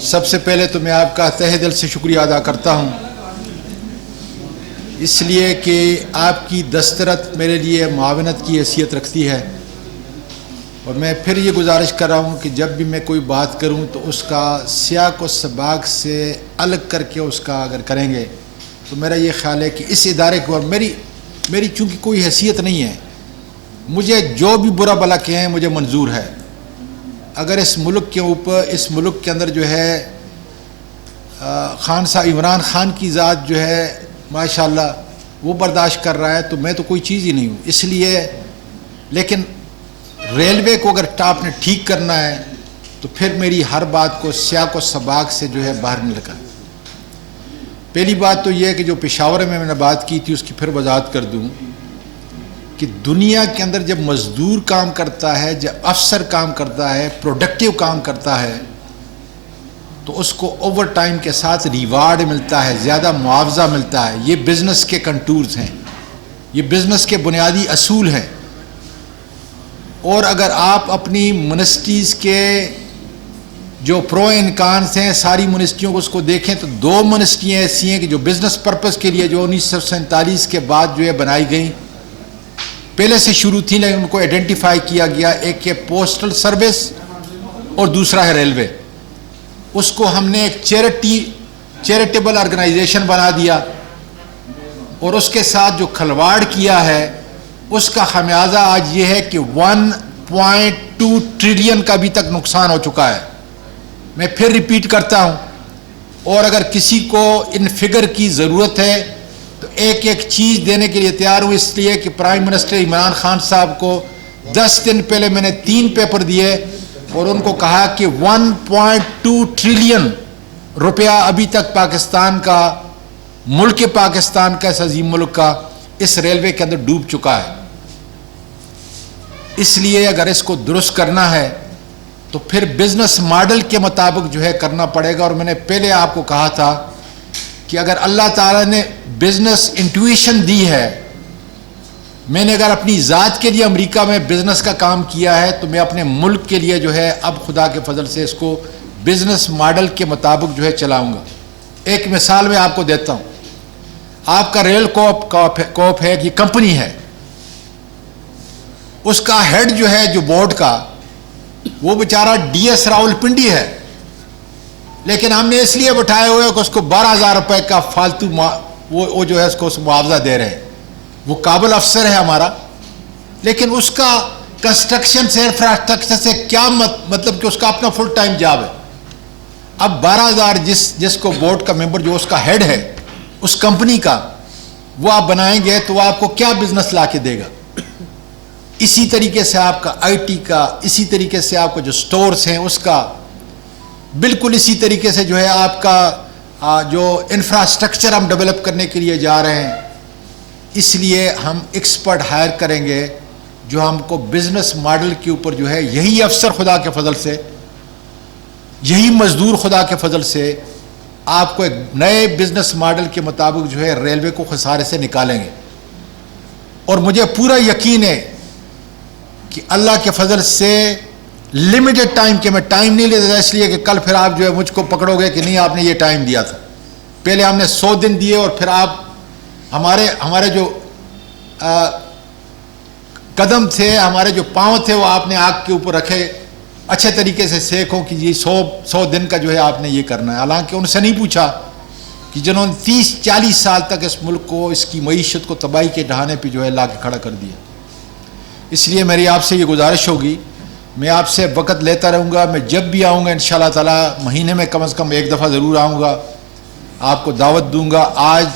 سب سے پہلے تو میں آپ کا تہہ دل سے شکریہ ادا کرتا ہوں، اس لیے کہ آپ کی دسترت میرے لیے معاونت کی حیثیت رکھتی ہے، اور میں پھر یہ گزارش کر رہا ہوں کہ جب بھی میں کوئی بات کروں تو اس کا سیاق و سباق سے الگ کر کے اس کا اگر کریں گے تو میرا یہ خیال ہے کہ اس ادارے کو، اور میری چونکہ کوئی حیثیت نہیں ہے، مجھے جو بھی برا بلا کہیں مجھے منظور ہے۔ اگر اس ملک کے اوپر، اس ملک کے اندر جو ہے خان صاحب عمران خان کی ذات جو ہے ماشاءاللہ وہ برداشت کر رہا ہے تو میں تو کوئی چیز ہی نہیں ہوں، اس لیے لیکن ریلوے کو اگر ٹاپ نے ٹھیک کرنا ہے تو پھر میری ہر بات کو سیاق و سباق سے جو ہے باہر نہیں رکھا۔ پہلی بات تو یہ ہے کہ جو پشاور میں نے بات کی تھی اس کی پھر وضاحت کر دوں کہ دنیا کے اندر جب مزدور کام کرتا ہے، جب افسر کام کرتا ہے، پروڈکٹیو کام کرتا ہے تو اس کو اوور ٹائم کے ساتھ ریوارڈ ملتا ہے، زیادہ معاوضہ ملتا ہے۔ یہ بزنس کے کنٹورز ہیں، یہ بزنس کے بنیادی اصول ہیں۔ اور اگر آپ اپنی منسٹریز کے جو پرو انکانس ہیں، ساری منسٹریوں کو اس کو دیکھیں تو دو منسٹریاں ایسی ہیں کہ جو بزنس پرپس کے لیے جو 1947 کے بعد جو ہے بنائی گئیں، پہلے سے شروع تھی لیکن ان کو آئیڈینٹیفائی کیا گیا، ایک ہے پوسٹل سروس اور دوسرا ہے ریلوے۔ اس کو ہم نے ایک چیریٹیبل آرگنائزیشن بنا دیا، اور اس کے ساتھ جو کھلواڑ کیا ہے اس کا خمیازہ آج یہ ہے کہ 1.2 ٹریلین کا ابھی تک نقصان ہو چکا ہے۔ میں پھر ریپیٹ کرتا ہوں، اور اگر کسی کو ان فگر کی ضرورت ہے تو ایک ایک چیز دینے کے لیے تیار ہوں، اس لیے کہ پرائم منسٹر عمران خان صاحب کو 10 دن پہلے میں نے 3 پیپر دیے اور ان کو کہا کہ 1.2 ٹریلین روپیہ ابھی تک پاکستان کا، ملک پاکستان کا، اس عظیم ملک کا، اس ریلوے کے اندر ڈوب چکا ہے۔ اس لیے اگر اس کو درست کرنا ہے تو پھر بزنس ماڈل کے مطابق جو ہے کرنا پڑے گا۔ اور میں نے پہلے آپ کو کہا تھا کہ اگر اللہ تعالیٰ نے بزنس انٹویشن دی ہے، میں نے اگر اپنی ذات کے لیے امریکہ میں بزنس کا کام کیا ہے تو میں اپنے ملک کے لیے جو ہے اب خدا کے فضل سے اس کو بزنس ماڈل کے مطابق جو ہے چلاؤں گا۔ ایک مثال میں آپ کو دیتا ہوں، آپ کا ریل کوپ ہے، یہ کمپنی ہے، اس کا ہیڈ جو ہے جو بورڈ کا وہ بیچارہ ڈی ایس راول پنڈی ہے، لیکن ہم نے اس لیے بٹھائے ہوئے کہ اس کو 12,000 روپے کا فالتو وہ جو ہے اس کو معاوضہ دے رہے ہیں۔ وہ قابل افسر ہے ہمارا، لیکن اس کا کنسٹرکشن سے، انفراسٹرکچر سے کیا مطلب کہ اس کا اپنا فل ٹائم جاب ہے۔ اب 12,000 جس کو بورڈ کا ممبر جو اس کا ہیڈ ہے اس کمپنی کا، وہ آپ بنائیں گے تو وہ آپ کو کیا بزنس لا کے دے گا؟ اسی طریقے سے آپ کا آئی ٹی کا، اسی طریقے سے آپ کو جو سٹورز ہیں اس کا، بالکل اسی طریقے سے جو ہے آپ کا جو انفراسٹرکچر ہم ڈیولپ کرنے کے لیے جا رہے ہیں، اس لیے ہم ایکسپرٹ ہائر کریں گے جو ہم کو بزنس ماڈل کے اوپر جو ہے، یہی افسر خدا کے فضل سے، یہی مزدور خدا کے فضل سے آپ کو ایک نئے بزنس ماڈل کے مطابق جو ہے ریلوے کو خسارے سے نکالیں گے۔ اور مجھے پورا یقین ہے کہ اللہ کے فضل سے لمیٹڈ ٹائم کے، میں ٹائم نہیں لیتا اس لیے کہ کل پھر آپ جو ہے مجھ کو پکڑو گے کہ نہیں آپ نے یہ ٹائم دیا تھا۔ پہلے ہم نے 100 دن دیے اور پھر آپ ہمارے جو قدم تھے، ہمارے جو پاؤں تھے، وہ آپ نے آگ کے اوپر رکھے، اچھے طریقے سے سیکھو کہ یہ 100 دن کا جو ہے آپ نے یہ کرنا ہے۔ حالانکہ ان سے نہیں پوچھا کہ جنہوں نے 30-40 سال تک اس ملک کو، اس کی معیشت کو تباہی کے ڈھانے پہ جو ہے لا کے کھڑا کر دیا۔ اس لیے میری آپ سے یہ گزارش ہوگی، میں آپ سے وقت لیتا رہوں گا، میں جب بھی آؤں گا انشاءاللہ تعالی مہینے میں کم از کم ایک دفعہ ضرور آؤں گا، آپ کو دعوت دوں گا۔ آج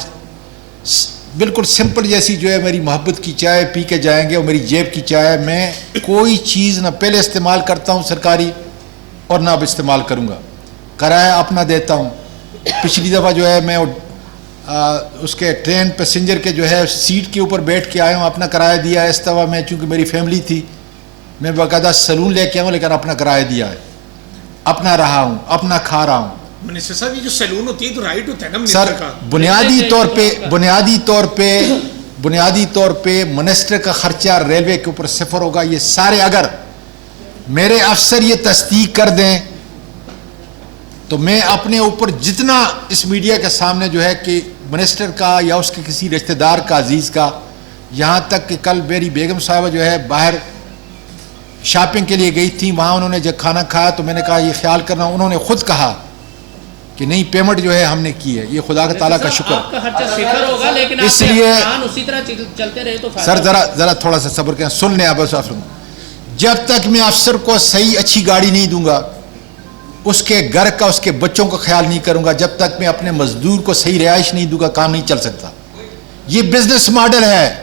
بالکل سمپل جیسی جو ہے میری محبت کی چائے پی کے جائیں گے، اور میری جیب کی چائے، میں کوئی چیز نہ پہلے استعمال کرتا ہوں سرکاری اور نہ اب استعمال کروں گا، کرایہ اپنا دیتا ہوں۔ پچھلی دفعہ جو ہے میں اس کے ٹرین پیسنجر کے جو ہے سیٹ کے اوپر بیٹھ کے آیا ہوں، اپنا کرایہ دیا ہے۔ اس دفعہ میں چونکہ میری فیملی تھی، میں باقاعدہ سلون لے کے آیا ہوں لیکن اپنا کرایہ دیا ہے، اپنا رہا ہوں، اپنا کھا رہا ہوں۔ منسٹر صاحب یہ جو سیلون ہوتی ہے تو رائٹ ہوتا ہے نا سر، منسٹر کا؟ بنیادی طور پہ منسٹر کا خرچہ ریلوے کے اوپر صفر ہوگا۔ یہ سارے اگر میرے افسر یہ تصدیق کر دیں تو میں اپنے اوپر جتنا اس میڈیا کے سامنے جو ہے کہ منسٹر کا یا اس کے کسی رشتہ دار کا عزیز کا، یہاں تک کہ کل میری بیگم صاحبہ جو ہے باہر شاپنگ کے لیے گئی تھی، وہاں انہوں نے جب کھانا کھایا تو میں نے کہا یہ خیال کرنا، انہوں نے خود کہا کہ نہیں پیمنٹ جو ہے ہم نے کی ہے، یہ خدا کا تعالیٰ کا شکر۔ آپ کا خرچہ صفر ہوگا لیکن اس لیے اسی طرح چلتے رہے تو سر ذرا تھوڑا سا صبر کریں، سن لیں آپ جب تک میں افسر کو صحیح اچھی گاڑی نہیں دوں گا، اس کے گھر کا اس کے بچوں کا خیال نہیں کروں گا، جب تک میں اپنے مزدور کو صحیح رہائش نہیں دوں گا کام نہیں چل سکتا۔ یہ بزنس ماڈل ہے۔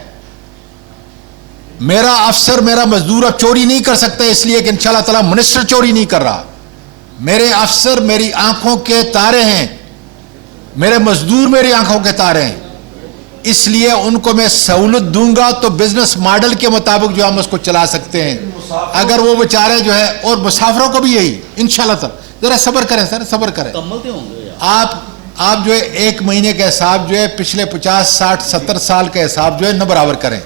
میرا افسر میرا مزدور اب چوری نہیں کر سکتا، اس لیے کہ انشاءاللہ تعالیٰ منسٹر چوری نہیں کر رہا۔ میرے افسر میری آنکھوں کے تارے ہیں، میرے مزدور میری آنکھوں کے تارے ہیں، اس لیے ان کو میں سہولت دوں گا تو بزنس ماڈل کے مطابق جو ہم اس کو چلا سکتے ہیں۔ اگر وہ بیچارے جو ہے، اور مسافروں کو بھی یہی انشاءاللہ تعالیٰ، ذرا صبر کریں سر، صبر کریں۔ آپ جو ہے ایک مہینے کا حساب جو ہے پچھلے 50 60 70 سال کا حساب جو ہے نہ برابر کریں،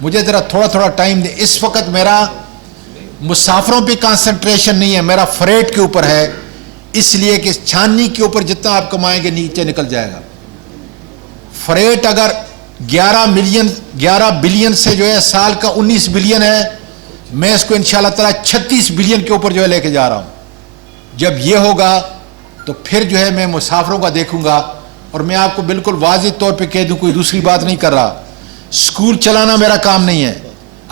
مجھے ذرا تھوڑا ٹائم دیں۔ اس وقت میرا مسافروں پہ کانسنٹریشن نہیں ہے، میرا فریٹ کے اوپر ہے، اس لیے کہ چھاننی کے اوپر جتنا آپ کمائیں گے نیچے نکل جائے گا۔ فریٹ اگر 11 بلین سے جو ہے سال کا 19 بلین ہے، میں اس کو انشاءاللہ تعالیٰ 36 بلین کے اوپر جو ہے لے کے جا رہا ہوں۔ جب یہ ہوگا تو پھر جو ہے میں مسافروں کا دیکھوں گا، اور میں آپ کو بالکل واضح طور پہ کہہ دوں، کوئی دوسری بات نہیں کر رہا، سکول چلانا میرا کام نہیں ہے،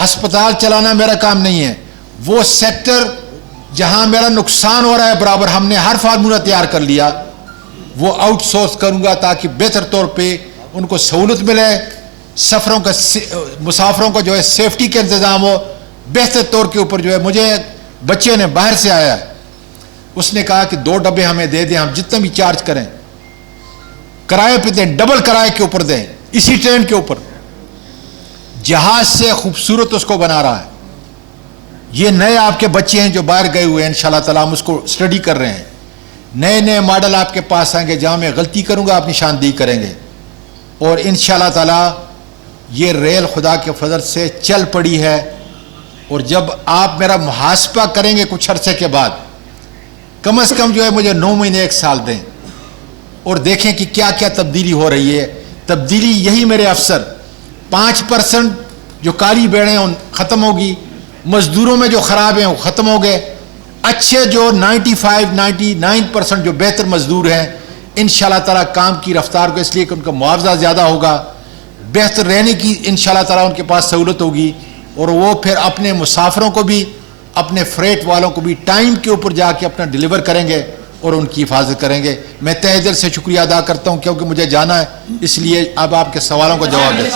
ہسپتال چلانا میرا کام نہیں ہے، وہ سیکٹر جہاں میرا نقصان ہو رہا ہے برابر ہم نے ہر فارمولہ تیار کر لیا، وہ آؤٹ سورس کروں گا تاکہ بہتر طور پہ ان کو سہولت ملے، مسافروں کو جو ہے سیفٹی کا انتظام ہو، بہتر طور کے اوپر جو ہے۔ مجھے بچے نے باہر سے آیا ہے، اس نے کہا کہ 2 ڈبے ہمیں دے دیں، ہم جتنا بھی چارج کریں کرائے پہ دیں، ڈبل کرائے کے اوپر دیں، اسی ٹرین کے اوپر۔ جہاز سے خوبصورت اس کو بنا رہا ہے۔ یہ نئے آپ کے بچے ہیں جو باہر گئے ہوئے ہیں، انشاءاللہ تعالیٰ ہم اس کو اسٹڈی کر رہے ہیں، نئے ماڈل آپ کے پاس آئیں گے، جہاں میں غلطی کروں گا آپ نشاندہی کریں گے، اور انشاءاللہ تعالیٰ یہ ریل خدا کے فضل سے چل پڑی ہے۔ اور جب آپ میرا محاسبہ کریں گے کچھ عرصے کے بعد، کم از کم جو ہے مجھے 9 مہینے 1 سال دیں، اور دیکھیں کہ کیا کیا تبدیلی ہو رہی ہے۔ تبدیلی یہی میرے افسر 5% جو کالی بیڑیں ہیں ختم ہوگی، مزدوروں میں جو خراب ہیں وہ ختم ہو گئے، اچھے جو 99% جو بہتر مزدور ہیں انشاءاللہ تعالیٰ کام کی رفتار کو، اس لیے کہ ان کا معاوضہ زیادہ ہوگا، بہتر رہنے کی انشاءاللہ تعالیٰ ان کے پاس سہولت ہوگی، اور وہ پھر اپنے مسافروں کو بھی اپنے فریٹ والوں کو بھی ٹائم کے اوپر جا کے اپنا ڈیلیور کریں گے اور ان کی حفاظت کریں گے۔ میں تہہ دل سے شکریہ ادا کرتا ہوں کیونکہ مجھے جانا ہے، اس لیے اب آپ کے سوالوں کا جواب دیں۔